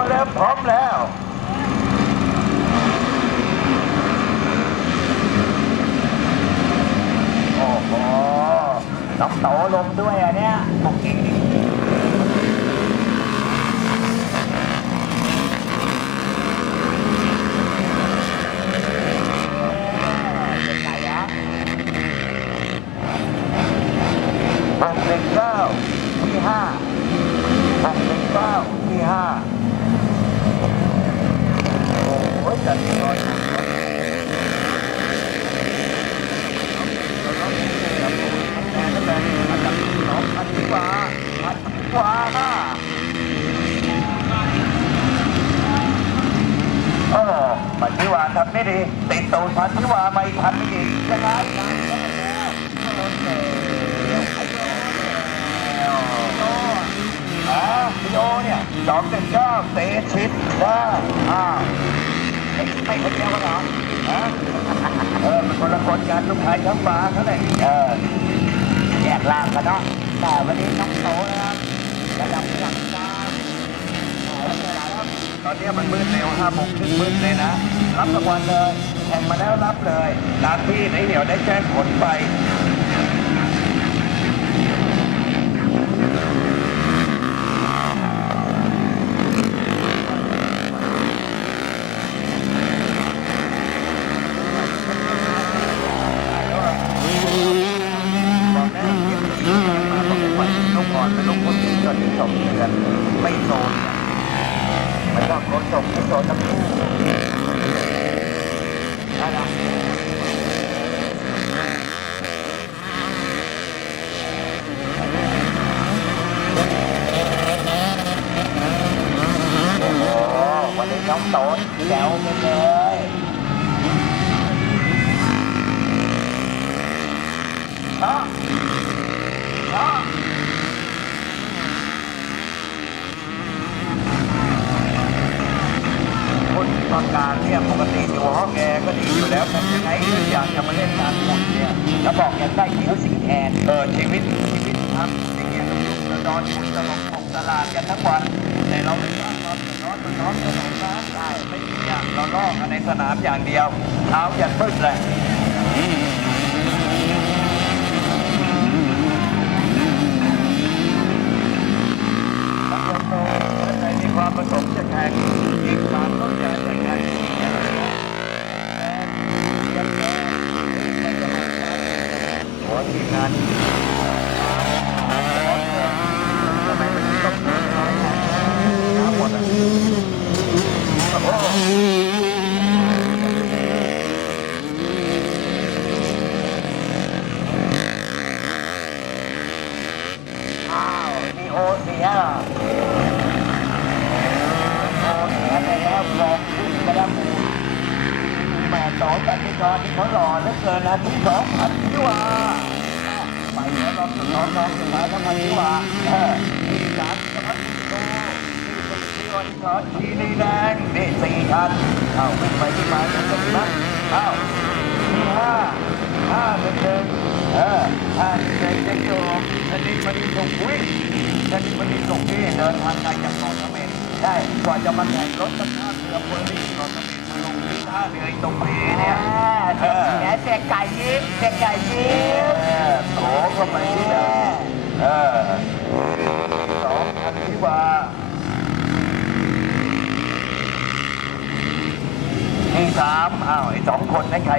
มาแล้วพร้อมแล้วโอ้โหน้องโตลงด้วยอะเนี่ยบอกจริงเป็นไงอะหกหนึ่งเก้าที่ห้าหกหนึ่งเก้าที่ห้า โอ้ยจัดรอยหนักเลยแม่ก็เลยอันดับที่สองพันกว่าพันดีกว่านะโอ้พันธิวาทำได้ดีติดตูดพันธิวามาอีกพันไม่อีกยังไงอ่าพี่โอเนี่ยสองหนึ่งเก้าเตะชิดได้อ้าว ไม่คนเดียวกันเหรอฮะเออเป็นคนละคนกันลูกชายทั้งฟ้าเขาเลยเออแยกล่างกันเนาะแต่วันนี้น้องโตนะครับระดับหลังกลาตอนนี้มันมืดเร็วห้าโมงครึ่งมืดเลยนะ รับรางวัลเลยแข่งมาแล้วรับเลยตามที่ในเหนียวได้แจ้งผลไป บอกแน่มาต้องไป ลงก่อนไปลงคนที่จนจบเดือนไม่โซนมันก็คนจบไม่โซนทั้งคู่ได้ละโอ้โหวันนี้น้องโตนแจ๋วไปเลยฮะ ฮะคนประกาศเนี่ยปกติอยู่ห้องแอร์ก็ดีอยู่แล้วแต่ยังไงก็อยากจะมาเล่นงานคนเนี่ยแล้วบอกแกได้คิวสิงแทนเออชีวิตชีวิตครับอย่างเงี้ยต้องอยู่ตลอดคุณตลกตกตลาดกันทั้งวันแต่เราไม่ต้องนอนนอนนอนสนามน้ำได้ไม่มีอย่างเราล่อกันในสนามอย่างเดียวเท้ายันมืดเลย บางคนโตและใจมีความประสงค์จะแข่งอีกความต้องการจะแข่งหัว ทีมงานทำไมมันต้องน้อยน้ำหมดอะโอ้โอเสียโอเสียไปแล้วลองขึ้นไปแล้วแม่สองกันที่จอที่เขาหล่อเหลือเกินนะที่สองพันที่ว่า ไปแล้วรอบสุดท้อบสุดท้าแล้วพันที่ว่าเออมีสามพันที่โตที่สี่ที่วันสอที่นี่แดงนี่สี่คันเอาไปที่มาจะจบนะเอาห้าห้าหนึ่งหนึ่งเออห้าหนึ่งหนึ่งจะจบอันนี้มันส่งวิ่งอันนี้ส่งที่เดินทางไกลจากเกาะเสม็ดได้ก่อนจะมาแข่งรถสภาเรือเฟอร์รี่เกาะเสม็ดมาลงที่ท่าเรือตรงเพเนี่ยเออแหมเสียไก่ยิ้มเสียไก่ยิ้ม เออโถเข้าไปที่เดิมเออสองพันธิวาที่สามอ้าวไอ้สองคนนั้นใคร